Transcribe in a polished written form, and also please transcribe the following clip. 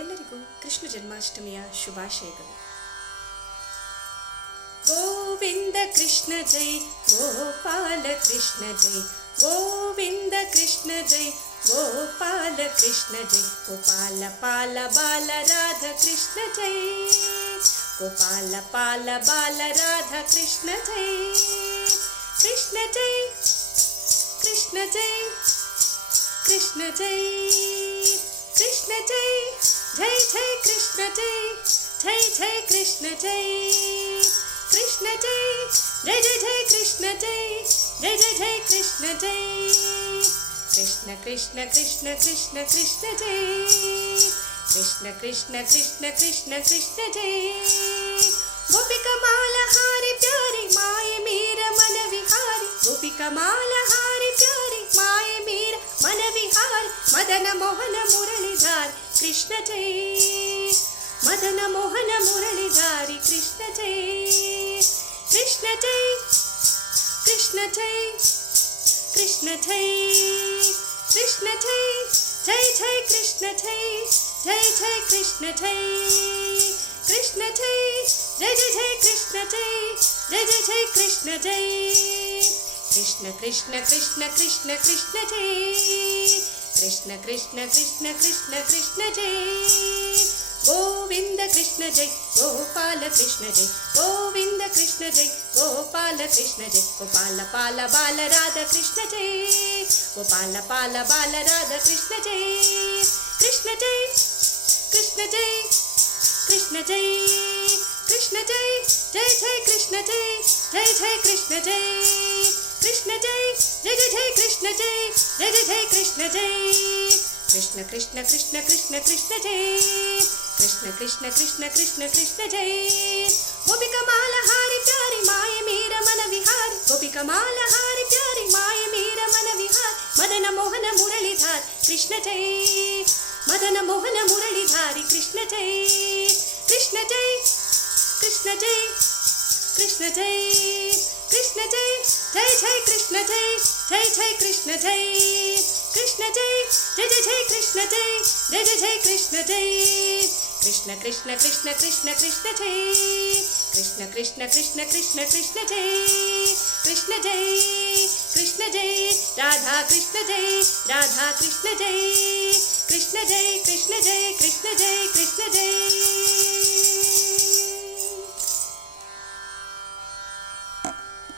ಎಲ್ಲರಿಗೂ ಕೃಷ್ಣ ಜನ್ಮಾಷ್ಟಮಿಯ ಶುಭಾಶಯಗಳು. ಗೋವಿಂದ ಕೃಷ್ಣ ಜೈ, ಗೋಪಾಲ ಕೃಷ್ಣ ಜೈ, ಗೋವಿಂದ ಕೃಷ್ಣ ಜೈ, ಗೋಪಾಲ ಕೃಷ್ಣ ಜೈ, ಗೋಪಾಲ ಪಾಲ ಬಾಲ ರಾಧಾ ಕೃಷ್ಣ ಜೈ, ಗೋಪಾಲ ಪಾಲ ಬಾಲ ರಾಧಾ ಕೃಷ್ಣ ಜೈ, ಕೃಷ್ಣ ಜೈ, ಕೃಷ್ಣ ಜೈ, ಕೃಷ್ಣ ಜೈ, ಕೃಷ್ಣ ಜೈ, ಜೈ ಜೈ ಕೃಷ್ಣ ಜೈ, ಜೈ ಜೈ ಕೃಷ್ಣ ಜೈ, ಕೃಷ್ಣ ಜೈ, ಜೈ ಜೈ ಜೈ ಕೃಷ್ಣ ಜೈ, ಜೈ ಜೈ ಜೈ ಕೃಷ್ಣ ಜೈ, ಕೃಷ್ಣ ಕೃಷ್ಣ ಕೃಷ್ಣ ಕೃಷ್ಣ ಕೃಷ್ಣ ಜೈ, ಕೃಷ್ಣ ಕೃಷ್ಣ ಕೃಷ್ಣ ಕೃಷ್ಣ ಕೃಷ್ಣ ಜೈ, ಗೋಪಿಕಾ ಮಾಲ ಹಾರಿ ಪ್ಯಾರಿ ಮಾಯೆ ಮೀರ ಮನ ವಿಹಾರಿ, ಗೋಪಿಕಾ ಮಾಲ ಹಾರಿ ಪ್ಯಾರಿ ಮಾಯೆ ಮೀರ ಮನ ವಿಹಾರಿ, ಮದನ ಮೋಹನ ಮುರಳಿಧಾರಿ ಕೃಷ್ಣ ಜೈ, ಮದನ ಮೋಹನ ಮುರಳಿಧಾರಿ ಕೃಷ್ಣ ಜೈ, ಕೃಷ್ಣ ಜೈ, ಕೃಷ್ಣ ಜೈ, ಕೃಷ್ಣ ಜೈ, ಕೃಷ್ಣ ಜೈ, ಜೈ ಜೈ ಕೃಷ್ಣ ಜೈ, ಜೈ ಜೈ ಕೃಷ್ಣ ಜೈ, ಕೃಷ್ಣ ಜೈ, ಜೈ ಜೈ ಜೈ ಕೃಷ್ಣ ಜೈ, ಜೈ ಜೈ ಜೈ ಕೃಷ್ಣ ಜೈ, ಕೃಷ್ಣ ಕೃಷ್ಣ ಕೃಷ್ಣ ಕೃಷ್ಣ ಕೃಷ್ಣ ಜೈ, ಕೃಷ್ಣ ಕೃಷ್ಣ ಕೃಷ್ಣ ಕೃಷ್ಣ ಕೃಷ್ಣ ಜೈ, ಗೋವಿಂದ ಕೃಷ್ಣ ಜೈ, ಗೋಪಾಲ ಕೃಷ್ಣ ಜೈ, ಗೋವಿಂದ ಕೃಷ್ಣ ಜೈ, ಗೋಪಾಲ ಕೃಷ್ಣ ಜೈ, ಗೋಪಾಲ ಪಾಲ ಬಾಲ ರಾಧಾ ಕೃಷ್ಣ ಜೈ, ಗೋಪಾಲ ಪಾಲ ಬಾಲ ರಾಧಾ ಕೃಷ್ಣ ಜೈ, ಕೃಷ್ಣ ಜೈ, ಕೃಷ್ಣ ಜೈ, ಕೃಷ್ಣ ಜೈ, ಕೃಷ್ಣ ಜೈ, ಜೈ ಜೈ ಕೃಷ್ಣ ಜೈ, ಜೈ ಜೈ ಕೃಷ್ಣ ಜೈ, ಕೃಷ್ಣ ಜೈ, ಜೈ ಜೈ ಜೈ ಕೃಷ್ಣ ಜೈ, ಜೈ ಜೈ ಜೈ ಕೃಷ್ಣ ಜೈ, ಕೃಷ್ಣ ಕೃಷ್ಣ ಕೃಷ್ಣ ಕೃಷ್ಣ ಕೃಷ್ಣ ಜೈ, ಕೃಷ್ಣ ಕೃಷ್ಣ ಕೃಷ್ಣ ಕೃಷ್ಣ ಕೃಷ್ಣ ಜೈ, ಗೋಪಿಕಾ ಮಾಲ ಹಾರಿ ಪ್ಯಾರಿ ಮಾಯೆ ಮೀರ ಮನ ವಿಹಾರಿ, ಗೋಪಿಕಾ ಮಾಲ ಹಾರಿ ಪ್ಯಾರಿ ಮಾಯೆ ಮೀರ ಮನ ವಿಹಾರಿ, ಮದನ ಮೋಹನ ಮುರಳಿಧಾರಿ ಕೃಷ್ಣ ಜೈ, ಮದನ ಮೋಹನ ಮುರಳಿಧಾರಿ ಕೃಷ್ಣ ಜೈ, ಕೃಷ್ಣ ಜೈ, ಕೃಷ್ಣ ಜೈ, ಕೃಷ್ಣ ಜೈ, ಕೃಷ್ಣ ಜೈ, ಜೈ ಜೈ ಕೃಷ್ಣ ಜೈ, ಜೈ ಜೈ ಕೃಷ್ಣ ಜೈ, ಕೃಷ್ಣ ಜೈ, ಜೈ ಜೈ ಜೈ ಕೃಷ್ಣ ಜೈ, ಜೈ ಜೈ ಜೈ ಕೃಷ್ಣ ಜೈ, ಕೃಷ್ಣ ಕೃಷ್ಣ ಕೃಷ್ಣ ಕೃಷ್ಣ ಕೃಷ್ಣ ಜೈ, ಕೃಷ್ಣ ಕೃಷ್ಣ ಕೃಷ್ಣ ಕೃಷ್ಣ ಕೃಷ್ಣ ಜೈ, ಕೃಷ್ಣ ಜೈ, ಕೃಷ್ಣ ಜೈ, ರಾಧಾ ಕೃಷ್ಣ ಜೈ, ರಾಧಾ ಕೃಷ್ಣ ಜೈ, ಕೃಷ್ಣ ಜೈ, ಕೃಷ್ಣ ಜೈ, ಕೃಷ್ಣ ಜೈ, ಕೃಷ್ಣ ಜೈ.